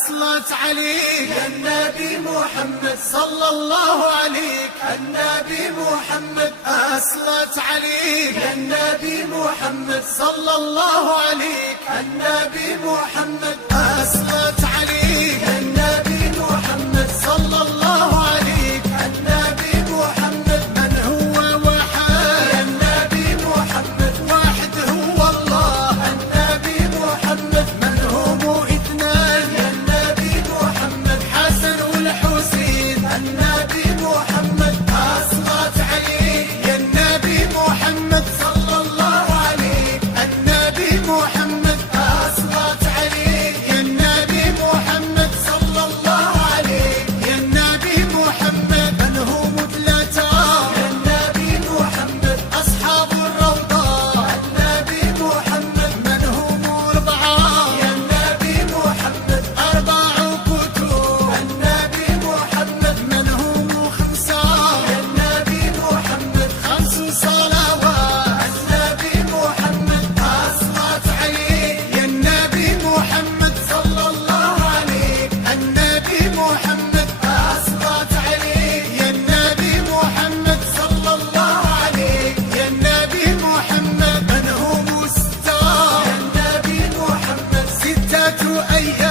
أصلت عليك يا النبي محمد صلى الله عليك. النبي محمد أصلت عليك يا النبي محمد صلى الله عليك. النبي محمد أصلت عليك يا النبي محمد صلى الله عليك. النبي محمد من هو وحد يا النبي محمد واحد هو الله. النبي محمد من هم اثنان يا النبي محمد حسن والحسين. النبي محمد أصلت عليك يا النبي محمد صلى الله عليك. النبي محمد أصلت عليك يا النبي محمد صلى الله عليك. يا النبي محمد من هم ثلاثة يا النبي محمد أصحاب الروضة. النبي محمد من هم أربعة يا النبي محمد أربع كتب. النبي محمد من هم خمسة يا النبي محمد خمس صلوات. النبي محمد أصلت عليك يا النبي محمد صلى الله عليك. النبي محمد أصلت عليك يا النبي محمد صلى الله عليك. يا النبي محمد من هم ستة يا النبي محمد ستة أيام